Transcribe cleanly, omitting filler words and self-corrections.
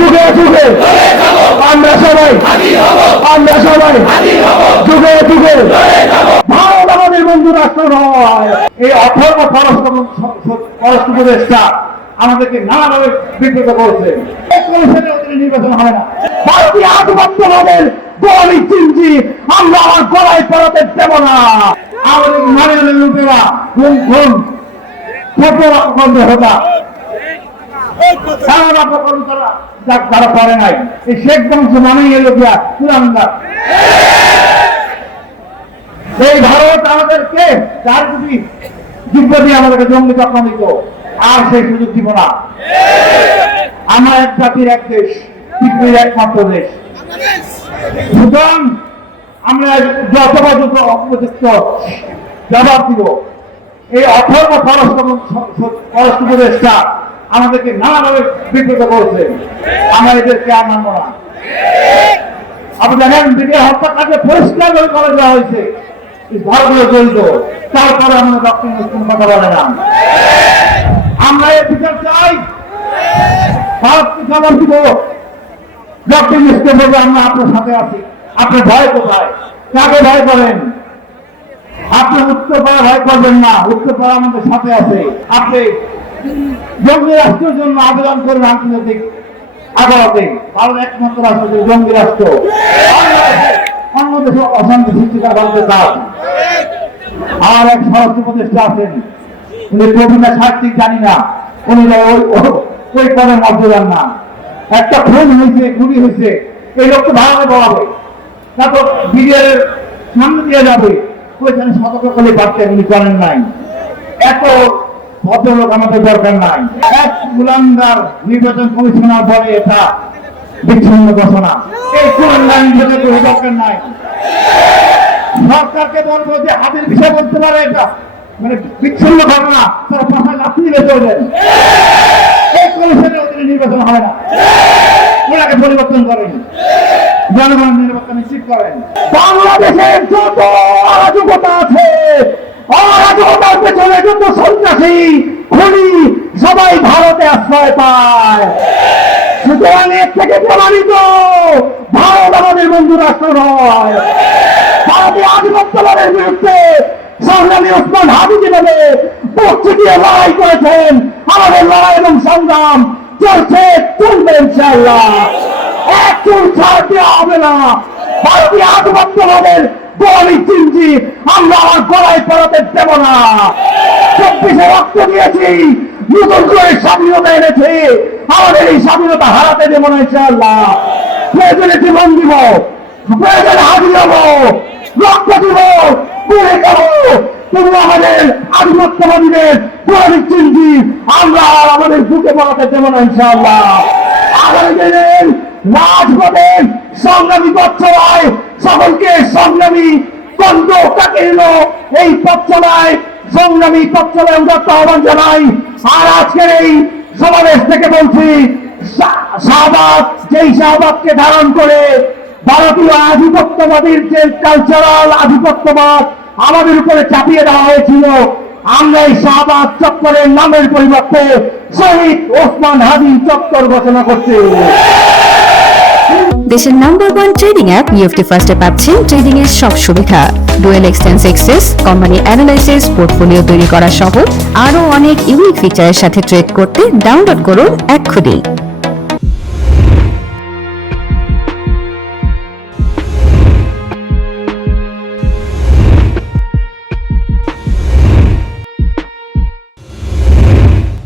যুগে যুগে আমরা সবাই যুগে যুগে ভারত আমাদের বন্ধু রাষ্ট্র নয়। এই অথর্ব পরস্পর উপদেষ্টা আমাদেরকে নানাভাবে বিব্রত করছে। নির্বাচন হয় না, ভারতীয় আধিপত্যবাদের গোলামি চিনছি আমরা আমার গলায় পড়াতে দেব না। আমাদের মানিয়ে লুটেরা ঘুম ঘুম বন্ধ হতা যারা করে নাই এই শেখ বংশ মানিয়ে লোকিয়া কুলাঙ্গার। এই ভারত আমাদেরকে যার যদি যোগ্য দিয়ে আমাদেরকে জঙ্গি চক্র দিত আর সেই সুযোগ দিব না। আমরা এক জাতির এক দেশ, পৃথিবীর একমাত্র দেশ। সুতরাং আমরা যথোপযুক্ত উপযুক্ত জবাব দিব। এই অথর্ব পরস্পর উপদেষ্টা আমাদেরকে নানাভাবে বিব্রত করছে, আমরা এদেরকে আর মানব না। আপনি জানেন বিডিআর হত্যাকাণ্ডে পরিষ্কার করে দেওয়া হয়েছে ভারতীয় জড়িত, তারপরে আমাদের দক্ষিণ মুসলিম কথা বলে না। আমরা এর বিচার চাই, ভারতকে জবাব দিব। দক্ষিণ মুসলিম বলবে আমরা আপনার সাথে আছি। আপনার ভয় কোথায়? কাকে ভয় করেন? আপনি উত্তরপাড়া ভয় করবেন না, উত্তরপাড়া আমাদের সাথে আছে। আপনি জঙ্গি রাষ্ট্রের জন্য আবেদন করেন আন্তর্জাতিক আদালতে। ভারত একমাত্র রাষ্ট্র জঙ্গি রাষ্ট্র, অন্য দেশে অশান্তি সৃষ্টি করতে চান। আমার এক স্বরাষ্ট্র উপদেষ্টা আছেন, উনি কবিতা সাহিত্যিক জানি না, উনি ওই পদের মধ্যে যান না। একটা খুন হয়েছে, খুনি হয়েছে, এই লোককে ভাড়াতে বলাবে, তারপর বিডিআর সামনে দিয়ে যাবে, ওইখানে সতর্ক করলে পারতেন, উনি করেন নাই। এত ভদ্রলোক আমাদের দরকার নাই। এক গুলামদার নির্বাচন কমিশনার বলে এটা বিচ্ছিন্ন ঘোষণা, এই কুলাঙ্গার নির্বাচনের দরকার নাই। সরকারকে বলবো যে হাতের বিষয় বলতে পারে এটা মানে বিচ্ছিন্ন ঘটনা, তারা পাশায় লাফিয়ে চলবেন। এই কমিশনের অধীনে নির্বাচন হয় না, ওনাকে পরিবর্তন করেন, জনগণের নিরাপত্তা নিশ্চিত করেন। বাংলাদেশের যত অরাজকতা আছে, অরাজকতার পেছনে যত সন্ত্রাসী খুনি সবাই ভারতে আশ্রয় পায়। সুতরাং এর থেকে প্রমাণিত ভারত আমাদের বন্ধু রাষ্ট্র নয়। ভারতীয় আধিপত্যবাদের বিরুদ্ধে সংগ্রামী ওসমান হাদি যেভাবে বুক চিতিয়ে লড়াই করেছেন, আমাদের লড়াই এবং সংগ্রাম চলছে, চলবে ইনশাআল্লাহ। এক চুল ছাড় দেওয়া হবে না। ভারতীয় আধিপত্যবাদের গোলামি চিনছি আমরা আমার গলায় পড়াতে দেব না। 24-এ রক্ত দিয়েছি, নতুন করে স্বাধীনতা এনেছি, আমাদের এই স্বাধীনতা হারাতে দেব না ইনশাআল্লাহ। প্রয়োজনে জীবন দিব, প্রয়োজনে হাজির হব, রক্ত দিব, পুড়ে দেব, তবু আমাদের আধিপত্যবাদীদের গোলামি চিনছি আমরা আর আমাদের বুকে পড়াতে দেব না ইনশাআল্লাহ। আগামী দিনের রাজপথের সংগ্রামী পথ চলায় সকলকে সংগ্রামী কণ্ঠ কাকে এলো এই পথ চলায় সংগ্রামী পথ চলায় উদাত্ত আহ্বান জানাই। আর আজকের এই সমাবেশ থেকে বলছি, শাহবাগ যেই শাহবাগকে ধারণ করে ভারতীয় আধিপত্যবাদীর যে কালচারাল আধিপত্যবাদ আমাদের উপরে চাপিয়ে দেওয়া হয়েছিল, আমরা এই শাহবাগ চত্বরের নামের পরিবর্তে শহীদ ওসমান হাদি চত্বর ঘোষণা করছি। দেশের নাম্বার 1 ট্রেডিং অ্যাপ নিফটি ফার্স্টে পাচ্ছেন ট্রেডিং এর সব সুবিধা, dual exchange access, company analysis, portfolio তৈরি করা সহ আরো অনেক ইউনিক ফিচারের সাথে ট্রেড করতে ডাউনলোড করুন এক্ষুনি।